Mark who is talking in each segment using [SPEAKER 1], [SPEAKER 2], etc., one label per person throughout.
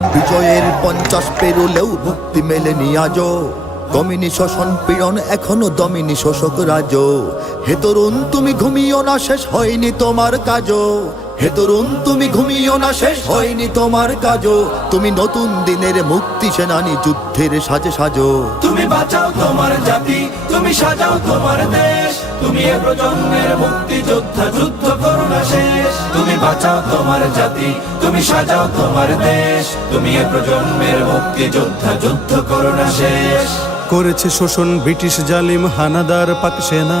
[SPEAKER 1] বিজয়ের পঞ্চাশ পেরুলেও মুক্তি মেলেনি আজও। দমিনী শোষণ পীড়ন এখনও দমিনী শোষক রাজ হে তরুণ, তুমি ঘুমিও না, শেষ হয়নি তোমার কাজও। হে তরুণ তুমি ঘুমিও না শেষ হয়নি তোমার কাজও। তুমি নতুন দিনের মুক্তি সেনানি যুদ্ধের সাজে সাজো।
[SPEAKER 2] তুমি বাঁচাও তোমার জাতি তুমি সাজাও তোমার দেশ। তুমি এ প্রজন্মের মুক্তি যোদ্ধা যুদ্ধ করো না শেষ। তুমি বাঁচাও তোমার জাতি তুমি সাজাও তোমার দেশ। তুমি এ প্রজন্মের মুক্তি যোদ্ধা যুদ্ধ করো না শেষ।
[SPEAKER 3] করেছে শোষণ ব্রিটিশ জালিম হানাদার পাক সেনা।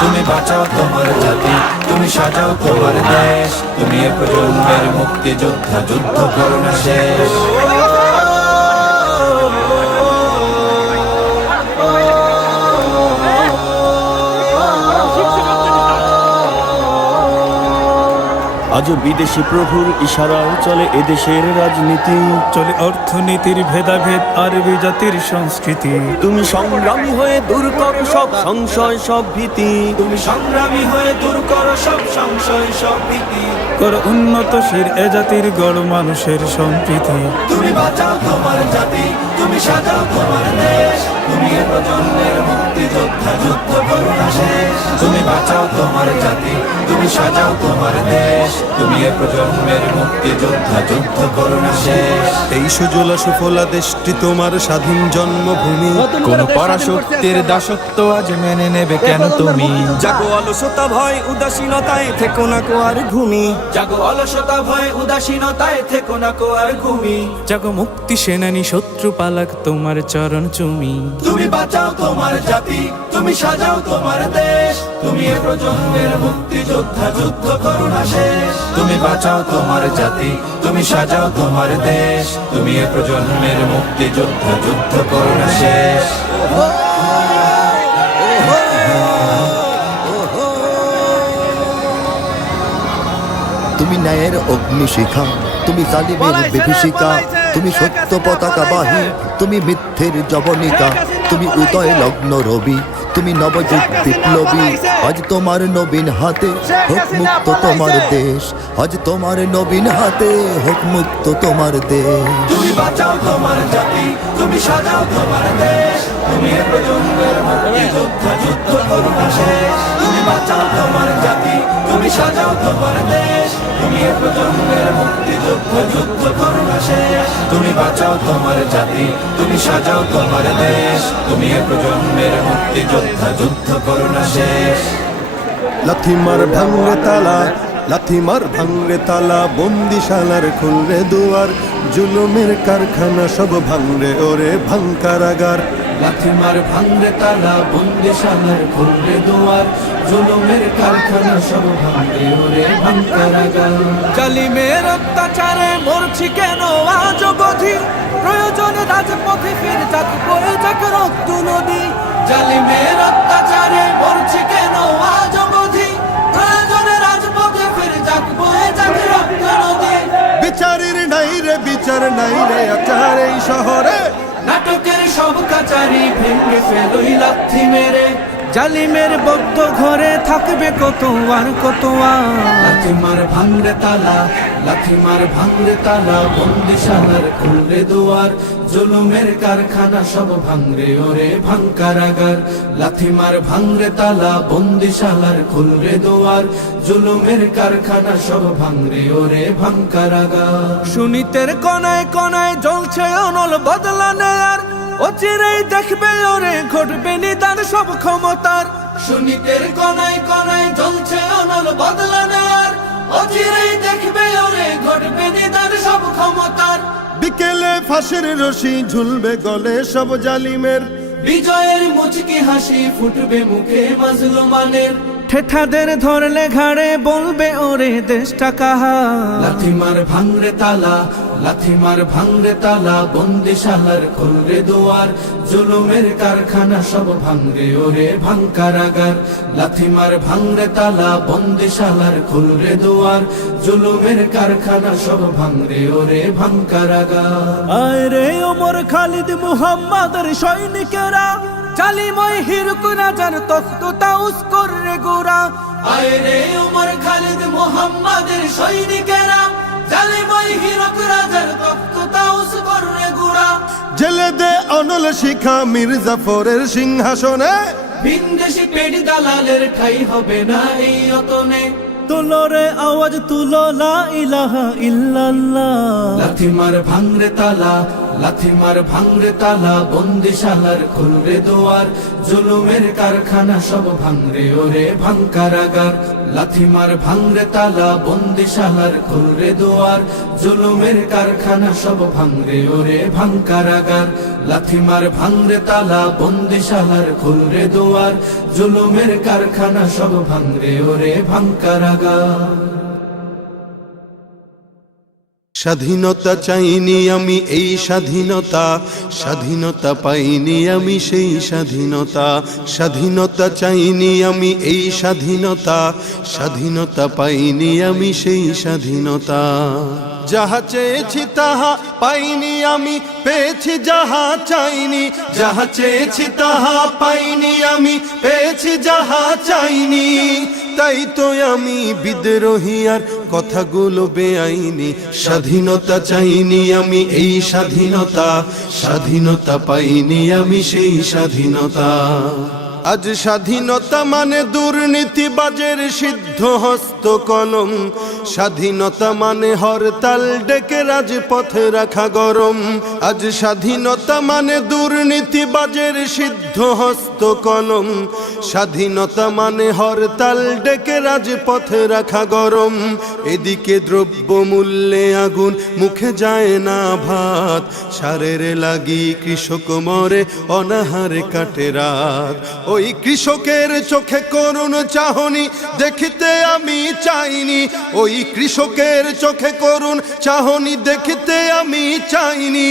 [SPEAKER 2] তুমি বাঁচাও তোমার জাতি, তুমি সাজাও তোমার দেশ, তুমি এ প্রজন্মের মুক্তি যোদ্ধা যুদ্ধ করোনা শেষ।
[SPEAKER 4] আজ বিদেশি প্রভুর ইশারায় চলে এদেশের রাজনীতি।
[SPEAKER 5] চলে অর্থনীতির ভেদাভেদ আরবি জাতির সংস্কৃতি।
[SPEAKER 4] তুমি সংগ্রামী হয়ে দূর করো সব সংশয় সব ভীতি।
[SPEAKER 2] তুমি সংগ্রামী হয়ে দূর করো সব সংশয় সব ভীতি।
[SPEAKER 5] করো উন্নতশীল এ জাতির গড় মানুষের সম্প্রীতি।
[SPEAKER 2] তুমি বাঁচাও তোমার জাতি তুমি সাজাও তোমার দেশ। তুমি প্রজন্মের মুক্তি যোদ্ধা যুদ্ধ করো না শেষ। তুমি বাঁচাও তোমার জাতি তুমি সাজাও তোমার দেশ। তুমি এ প্রজন্মের মুক্তি যোদ্ধা যুদ্ধ করো না শেষ।
[SPEAKER 3] এই সুজলা সুফলা দেশটি তোমার স্বাধীন জন্মভূমি।
[SPEAKER 2] কোন পরাশক্তির দাসত্ব আজ মেনে নেবে কেন তুমি?
[SPEAKER 4] জাগো অলসতা ভয় উদাসীনতায় থেকো না কো আর ঘুমি।
[SPEAKER 2] জাগো অলসতা ভয় উদাসীনতায় থেকো না কো আর ঘুমি।
[SPEAKER 5] জাগো মুক্তি সেনানি শত্রু পালাক তোমার চরণ চুমি।
[SPEAKER 2] তুমি বাঁচাও তোমার জাতি তুমি সাজাও তোমার দেশ তুমি এ প্রজন্মের মুক্তি যোদ্ধা যুদ্ধ করো না শেষ। তুমি বাঁচাও তোমার জাতি তুমি সাজাও তোমার দেশ তুমি এ প্রজন্মের মুক্তি যোদ্ধা যুদ্ধ করো না শেষ।
[SPEAKER 1] তুমি ন্যায়ের অগ্নিশিখা তুমি তালিমের বিভীষিকা তুমি সত্য পতাকা বাহী, তুমি মিথ্যের জবনিকা, তুমি উদয় লগ্ন রবি, তুমি নবযুগ বিপ্লবী। আজ তোমার নবীন হাতে হোক মুক্ত তোমার দেশ, আজ তোমার নবীন হাতে হোক মুক্ত তোমার দেশ।
[SPEAKER 2] তুমি বাঁচাও তোমার জাতি, তুমি সাজাও তোমার দেশ, তুমি প্রজন্মের মুক্তি যোদ্ধা যুদ্ধ করো না শেষ। তুমি বাঁচাও তোমার জাতি তুমি সাজাও তোমার দেশ, তুমি প্রজন্মের মুক্তি, যোদ্ধা, যুদ্ধ না শেষ। তুমি বাঁচাও তোমার জাতি, তুমি সাজাও তোমার দেশ, তুমি এ প্রজন্মের মুক্তি, যোদ্ধা, যুদ্ধ না শেষ।
[SPEAKER 3] লাথিমার ভাঙরে তালা লাথিমার ভাঙরে তালা, বন্দিশালার খুলরে দুয়ার, জুলুমের কারখানা সব ভাঙরে, ওরে ভাঙকারাগার
[SPEAKER 2] লাথিমার ভাঙরে তালা বন্দিশালার খুলবে দুয়ার জুলুমের কারখানা সব ভাঙরে ওরে ভাঙকারাগার
[SPEAKER 5] জালিমের অত্যাচারে মরছি কেন? আজ গধি প্রয়োজনে রাজপথে ফির যাক বয়ে যাক রক্ত নদী।
[SPEAKER 2] জালিমের অত্যাচারে মরছি কেন? আজ
[SPEAKER 3] বিচার নাই রে আচার এই শহরে।
[SPEAKER 2] নাটকের সব কাচারি ভেঙে ফেলই লাথি মেরে।
[SPEAKER 5] জালিমের বদ্ধ ঘরে থাকবে কত আর কত আর?
[SPEAKER 2] লাথিমার ভাঙরে তালা লাথিমার ভাঙরে তালা বন্দিশালার খুলরে দুয়ার জুলুমের কারখানা সব ভাঙরে ওরে ভাঙকারাগার লাথিমার ভাঙরে তালা বন্দিশালার খুলরে দুয়ার জুলুমের কারখানা সব ভাঙরে ওরে ভাঙকারাগার
[SPEAKER 5] সুনীতের কনায় কনায় জ্বলছে অনল বদলা নেয়ার অচিরেই দেখবে ওরে ঘটবে নিদান সব ক্ষমতার।
[SPEAKER 2] সুনীতের কনায় কনায় জ্বলছে অনল বদলা নেয়ার অচিরেই দেখবে ওরে ঘটবে নিদান সব ক্ষমতার।
[SPEAKER 3] বিকেলে ফাঁসির রশি ঝুলবে গলে সব জালিমের।
[SPEAKER 2] বিজয়ের মুচকি হাসি ফুটবে মুখে মাজলুমানের।
[SPEAKER 5] ঠেঠাদের ধরলে ঘাড়ে বলবে ওরে দেশটা কাহা?
[SPEAKER 2] লাথিমার ভাঙরে তালা লাথিমার ভাঙরে তালা বন্দিশালার খুলরে দুয়ার জুলুমের কারখানা সব ভাঙরে ওরে ভাঙকারাগার লাথিমার ভাঙরে তালা বন্দিশালার খুলরে দুয়ার জুলুমের কারখানা সব ভাঙরে ওরে ভাঙকারাগার
[SPEAKER 5] আয় রে ওমর খালিদ মুহাম্মাদের সৈনিকেরা জালিময় হিরক রাজার তখ্ত তাউস করে গোরা।
[SPEAKER 2] আয় রে উমর খালিদ মোহাম্মদের সৈনিকেরা জালিমাই হিরক রাজার তপ্ত তাউস কররে গুড়া
[SPEAKER 3] জেলে দে অনল শিখা মীর জাফরের সিংহাসনে।
[SPEAKER 2] ভিনদেশি পেট দালালের ঠাই হবে না এই অতনে
[SPEAKER 5] তুলরে আওয়াজ তুলো লা ইলাহা ইল্লাল্লাহ।
[SPEAKER 2] লাথিমার ভাঙরে তালা লাথিমার ভাঙরে তালা, বন্দিশালার খুলরে দুয়ার, জুলুমের কারখানা সব ভাঙরে ওরে ভাঙকারাগার। লাথিমার ভাঙরে তালা, বন্দিশালার খুলরে দুয়ার, জুলুমের কারখানা সব ভাঙরে ওরে ভাঙকারাগার। লাথিমার ভাঙরে তালা, বন্দিশালার খুলরে দুয়ার, জুলুমের কারখানা সব ভাঙরে ওরে ভাঙকারাগার।
[SPEAKER 6] স্বাধীনতা চাইনি আমি এই স্বাধীনতা। স্বাধীনতা পাইনি আমি সেই স্বাধীনতা। স্বাধীনতা চাইনি আমি এই স্বাধীনতা। স্বাধীনতা পাইনি আমি সেই স্বাধীনতা। যাহা চেয়েছি তাহা পাইনি আমি, পেয়েছি যাহা চাইনি। যাহা চেয়েছি তাহা পাইনি আমি, পেয়েছি যাহা চাইনি। তাই তো আমি বিদ্রোহী আর কথাগুলো বেআইনি, স্বাধীনতা চাইনি আমি, এই স্বাধীনতা স্বাধীনতা পাইনি আমি সেই স্বাধীনতা। আজ স্বাধীনতা মানে দুর্নীতিবাজের সিদ্ধ হস্ত কলম, স্বাধীনতা মানে হরতাল ডেকে রাজপথে রাখা গরম। আজ স্বাধীনতা মানে দুর্নীতিবাজের সিদ্ধ হস্ত কলম স্বাধীনতা মানে হরতাল ডেকে রাজপথে রাখা গরম। এদিকে দ্রব্য মূল্যে আগুন, মুখে যায় না ভাত। সারের লাগি কৃষক মরে, অনাহারে কাটে রাত। ওই কৃষকের চোখে করুণ চাহনি, দেখিতে আমি চাইনি। ওই কৃষকের চোখে করুণ চাহনি, দেখিতে আমি চাইনি।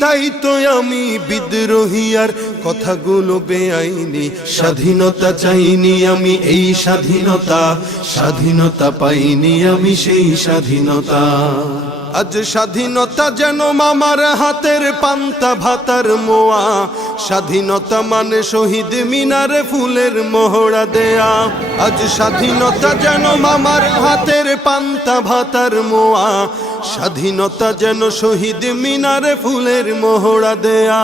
[SPEAKER 6] তাই তো আমি বিদ্রোহী, আর কথাগুলো বেআইনি। স্বাধীনতা চাইনি আমি এই স্বাধীনতা। স্বাধীনতা পাইনি আমি সেই স্বাধীনতা। আজ স্বাধীনতা যেন মামার হাতের পান্তা ভাতার মোয়া। স্বাধীনতা মানে শহীদ মিনারে ফুলের মোহরা দেয়া। আজ স্বাধীনতা যেন মামার হাতের পান্তা ভাতার মোয়া। স্বাধীনতা যেন শহীদ মিনারে ফুলের মোহরা দেয়া।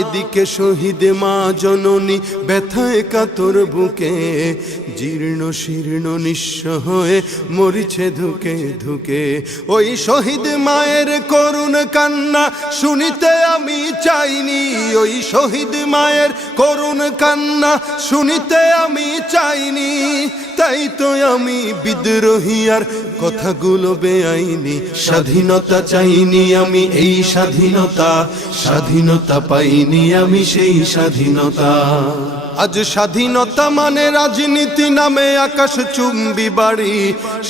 [SPEAKER 6] এদিকে শহীদ মা জননী ব্যথায় কাতর বুকে, জীর্ণ শীর্ণ নিঃস্ব হয়ে মরিছে ধুকে ধুকে। ওই শহীদ মায়ের করুণ কান্না শুনিতে আমি চাইনি, ওই শহীদ মায়ের করুণ কান্না শুনিতে আমি চাইনি। তাই তো আমি বিদ্রোহী আর কথাগুলো বেআইনি। স্বাধীনতা চাইনি আমি, এই স্বাধীনতা স্বাধীনতা পাইনি আমি সেই স্বাধীনতা। আজ স্বাধীনতা মানে রাজনীতি নামে আকাশ চুম্বি বাড়ি।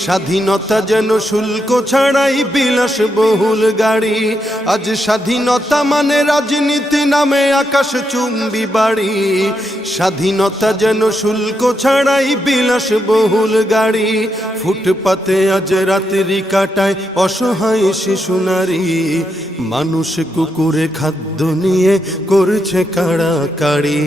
[SPEAKER 6] স্বাধীনতা যেন শুল্ক ছাড়াই বিলাস বহুল গাড়ি। আজ স্বাধীনতা মানে রাজনীতি নামে আকাশ চুম্বি বাড়ি। স্বাধীনতা যেন শুল্ক ছাড়াই বিলাস বহুল গাড়ি। ফুটপাতে আজ রাত্রি কাটায় অসহায় শিশু নারী। মানুষ কুকুরে খাদ্য নিয়ে করছে কাড়াকাড়ি।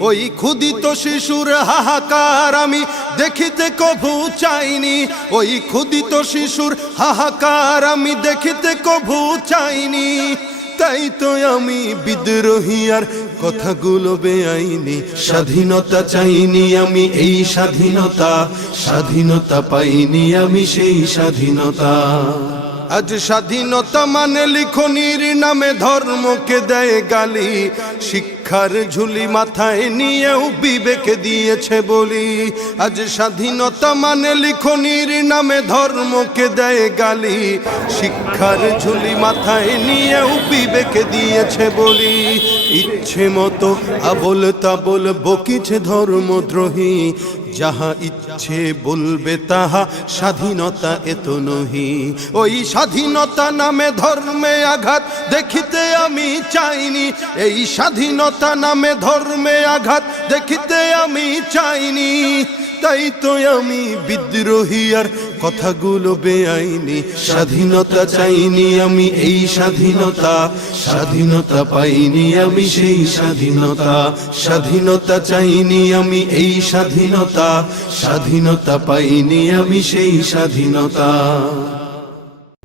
[SPEAKER 6] ওই ক্ষুদিত শিশুর হাহাকার আমি দেখিতে কভু চাইনি। ওই ক্ষুদিত শিশুর হাহাকার আমি দেখিতে কভু চাইনি। তাই তো আমি বিদ্রোহী আর কথাগুলো বেআইনি। স্বাধীনতা চাইনি আমি এই স্বাধীনতা। স্বাধীনতা পাইনি আমি সেই স্বাধীনতা। আজ স্বাধীনতা মানে লিখনির নামে ধর্মকে দেয় গালি। শিক্ষার ঝুলি মাথায় নিয়েও বিবেকে দিয়েছে বলি। আজ স্বাধীনতা মানে লিখনির নামে ধর্মকে দেয় গালি। শিক্ষার ঝুলি মাথায় নিয়েও বিবেকে দিয়েছে বলি। ইচ্ছে মতো আবল তাবল বকিছে ধর্মদ্রোহী। যাহা ইচ্ছে বলবে তাহা স্বাধীনতা এত নহি। ওই স্বাধীনতা নামে ধর্মে আঘাত দেখিতে আমি চাইনি। এই স্বাধীনতা নামে ধর্মে আঘাত, দেখিতে আমি চাইনি, তাই তো আমি বিদ্রোহী আর কথাগুলো বেআইনি। স্বাধীনতা চাইনি আমি এই স্বাধীনতা স্বাধীনতা পাইনি আমি সেই স্বাধীনতা। স্বাধীনতা চাইনি আমি এই স্বাধীনতা স্বাধীনতা পাইনি আমি সেই স্বাধীনতা।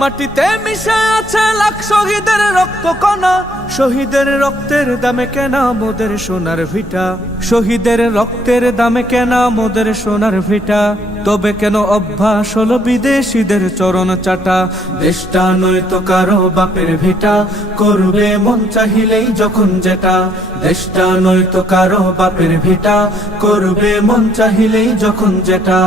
[SPEAKER 5] মাটিতে মিশে আছে লাখ শহীদের রক্ত কণা। শহীদের রক্তের দামে কেনা মোদের সোনার ভিটা। শহীদের রক্তের দামে কেনা মোদের সোনার ভিটা। তবে কেন অভ্যাস হলো বিদেশিদের চরণ চাটা? দেশটা নয় তো কারও বাপের ভিটা। করবে মন চাহিলেই যখন যেটা। দেশটা নয় তো কারও বাপের ভিটা। করবে মন চাহিলেই যখন যেটা।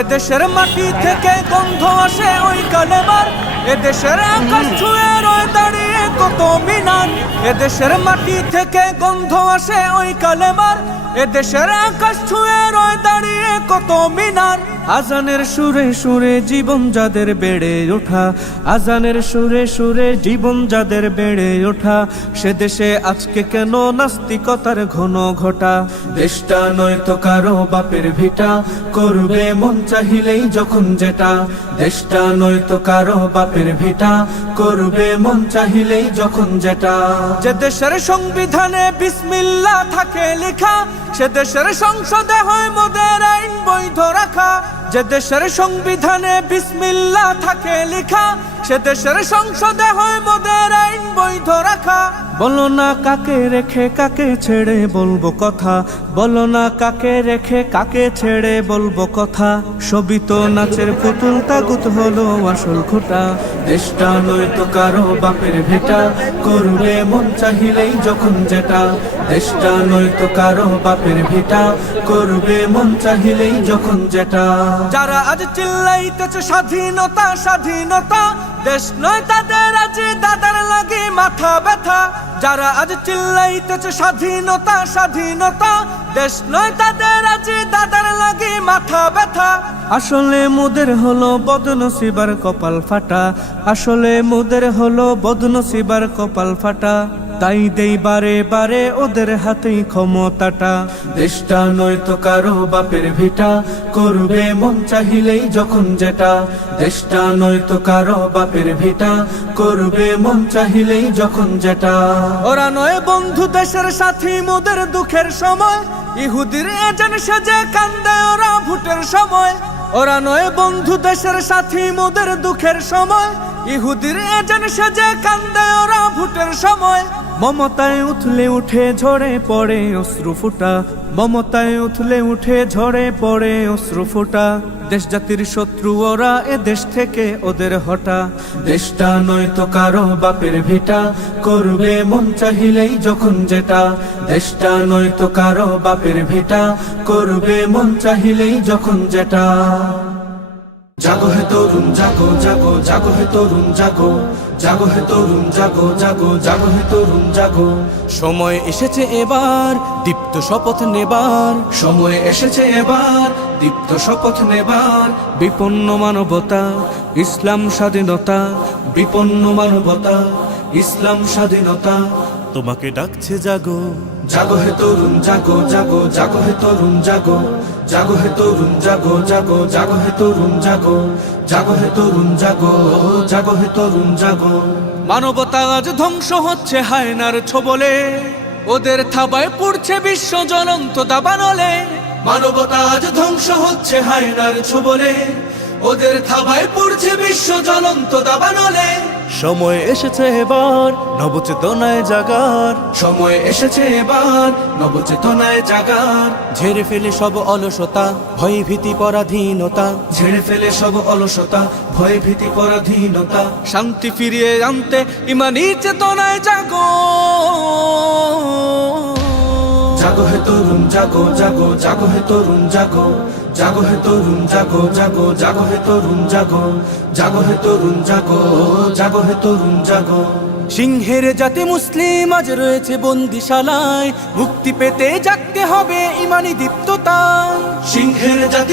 [SPEAKER 5] এদেশের মাটি থেকে গন্ধ আসে ওই কালেবার এদেশের আকাশ ছুঁয়ে রয়ে দাঁড়িয়ে কত মিনার। এদেশের মাটি থেকে গন্ধ আসে ওই কালেমার। এদেশের আকাশ ছুঁয়ে রয়ে দাঁড়িয়ে কত মিনার। আজানের সুরে সুরে জীবন যাদের বেড়ে ওঠা, আজানের সুরে সুরে জীবন যাদের বেড়ে ওঠা, সে দেশে আজকে কেন নাস্তিকতার ঘন ঘটা? দেশটা নয় তো কারও বাপের ভিটা, করবে মন চাহিলেই যখন যেটা। দেশটা নয় তো কারও বাপের ভিটা, করবে মন চাহিলেই যখন যেটা। যে দেশের সংবিধানে বিসমিল্লা থাকে লেখা সে দেশের সংসদে হয় মোদের আইন বৈধ রাখা। যে দেশের সংবিধানে বিসমিল্লা থাকে লেখা, সে দেশের সংসদে হয় মোদের আইন বৈধ রাখা। বলো না কাকে রেখে কাকে ছেড়ে বলব কথা। বলো না কাকে রেখে কাকে ছেড়ে বলব কথা। সবই তো নাচের পুতুল, তাগুত হলো আসল খোটা। দেশটা নয় তো কারও বাপের ভেটা। করবে মন চাহিলেই যখন যেটা। দেশটা নয় তো কারও বাপের ভিটা। করবে মন চাহিলেই যখন যেটা। যারা আজ চিল্লাইতেছে স্বাধীনতা স্বাধীনতা দেশ নয় তাদের, আজ দাদার লাগে মাথা ব্যথা। যারা আজ চিল্লাইতেছে স্বাধীনতা স্বাধীনতা। দেশ নয় তাদের, আজ দাদার লাগে মাথা ব্যথা। আসলে মোদের হলো বদনসিবার কপাল ফাটা। আসলে মোদের হলো বদনসিবার কপাল ফাটা। তাই দেই বারে বারে ওদের হাতেই ক্ষমতাটা। দেশটা নয় তো কারও বাপের ভিটা, করবে মন চাহিলেই যখন যেটা। দেশটা নয় তো কারও বাপের ভিটা, করবে মন চাহিলেই যখন যেটা। ওরা নয় বন্ধু দেশের সাথী, মোদের দুঃখের সময়। ইহুদির এজেন্ট সেজে কান্দে ওরা ভোটের সময়। ওরা নয় বন্ধু দেশের সাথী, মোদের দুঃখের সময়। ইহুদির এজেন্ট সেজে কান্দে ওরা ভোটের সময়। মমতায় উঠলে উঠে ঝরে পড়ে অশ্রু ফুটা। মমতায় উঠলে উঠে ঝরে পড়ে অশ্রু ফুটা। দেশ জাতির শত্রু ওরা, এ দেশ থেকে ওদের হটা। দেশটা নয় তো কারও বাপের ভিটা, করবে মন চাহিলেই যখন যেটা। দেশটা নয় তো কারও বাপের ভিটা, করবে মন চাহিলেই যখন যেটা। জাগো হে তরুণ জাগো জাগো জাগো হে তরুণ জাগো জাগো হে তরুণ জাগো জাগো জাগো হে তরুণ জাগো। সময় এসেছে এবার দীপ্ত শপথ নেবার। সময় এসেছে এবার দীপ্ত শপথ নেবার। বিপন্ন মানবতা ইসলাম স্বাধীনতা। বিপন্ন মানবতা ইসলাম স্বাধীনতা।
[SPEAKER 3] তোমাকে ডাকছে জাগো।
[SPEAKER 5] জাগো হে তরুণ, জাগো জাগো জাগো হে তরুণ, জাগো। জাগো হে তরুণ, জাগো জাগো জাগো হে তরুণ, জাগো। জাগো হে তরুণ, জাগো জাগো হে তরুণ, জাগো। মানবতা আজ ধ্বংস হচ্ছে হায়নার ছবলে। ওদের থাবায় পড়ছে বিশ্ব জ্বলন্ত দাবানলে।
[SPEAKER 2] মানবতা আজ ধ্বংস হচ্ছে হায়নার ছবলে। ওদের থাবায় পড়ছে বিশ্ব জ্বলন্ত দাবানলে।
[SPEAKER 5] সময় এসেছে এবার নবচেতনায় জাগার।
[SPEAKER 2] সময় এসেছে এবার নবচেতনায় জাগার।
[SPEAKER 5] ঝেড়ে ফেলে সব অলসতা ভয় ভীতি পরাধীনতা।
[SPEAKER 2] ঝেড়ে ফেলে সব অলসতা ভয় ভীতি পরাধীনতা।
[SPEAKER 5] শান্তি ফিরিয়ে আনতে ইমানি চেতনায় জাগো।
[SPEAKER 2] জাগো হে তরুণ জাগো জাগো জাগো হে তরুণ জাগো জাগো হে তরুণ জাগো জাগো জাগো হে তরুণ জাগো জাগো হে তরুণ জাগো জাগো হে তরুণ জাগো।
[SPEAKER 5] সিংহের জাতি মুসলিম আজ রয়েছে বন্দিশালায় মুক্তি পেতে জাগতে হবে ইমানি দীপ্ততা
[SPEAKER 2] সিংহের জাতি